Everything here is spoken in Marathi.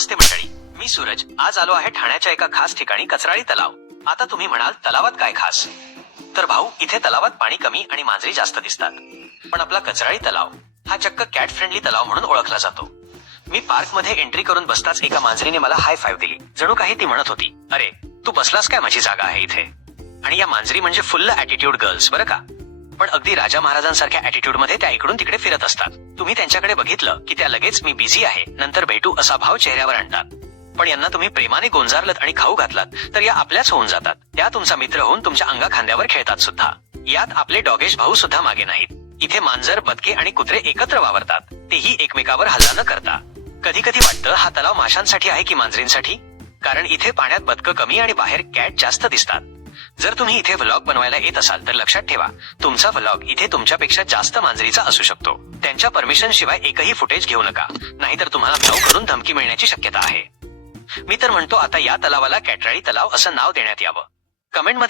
नमस्ते मंडळी, मी सूरज. आज आलो आहे ठाण्याच्या एका खास ठिकाणी, कचराळी तलाव. आता तुम्ही म्हणाल तलावात काय खास? तर भाऊ, इथे तलावात पाणी कमी आणि मांजरी जास्त दिसतात. पण आपला कचराळी तलाव हा चक्क कॅट फ्रेंडली तलाव म्हणून ओळखला जातो. मी पार्क मध्ये एंट्री करून बसताच एका मांजरीने मला हाय फाईव्ह दिली. जणू काही ती म्हणत होती, अरे तू बसलास काय, माझी जागा आहे इथे. आणि या मांजरी म्हणजे फुल्ल ऍटिट्यूड गर्ल्स बरं का. पण अगदी राजा महाराजांसारख्या ऍटिट्यूड मध्ये त्या इकडून तिकडे फिरत असतात. तुम्ही त्यांच्याकडे बघितलं की त्या लगेच मी बिझी आहे, नंतर भेटू असा भाव चेहऱ्यावर आणतात. पण यांना तुम्ही प्रेमाने गोंजारलत आणि खाऊ घातलात तर या आपल्याच होऊन जातात. त्या तुमचा मित्र होऊन तुमच्या अंगा खांद्यावर खेळतात सुद्धा. यात आपले डॉगेश भाऊ सुद्धा मागे नाहीत. इथे मांजर, बदके आणि कुत्रे एकत्र वावरतात, तेही एकमेकावर हल्ला न करता. कधी कधी वाटतं हा तलाव माशांसाठी आहे की मांजरींसाठी, कारण इथे पाण्यात बदकं कमी आणि बाहेर कॅट जास्त दिसतात. जर तुम्ही इथे व्लॉग बनवायला येत असाल तर लक्षात ठेवा, तुमचा व्लॉग इथे तुमच्यापेक्षा जास्त मांजरीचा असू शकतो. त्यांच्या परमिशन शिवाय एकही फुटेज घेऊ नका, नाहीतर तुम्हाला म्याऊ करून धमकी मिळण्याची शक्यता आहे. मी तर म्हणतो आता या तलावाला कॅटराळी तलाव असं नाव देण्यात यावं. कमेंट मध्ये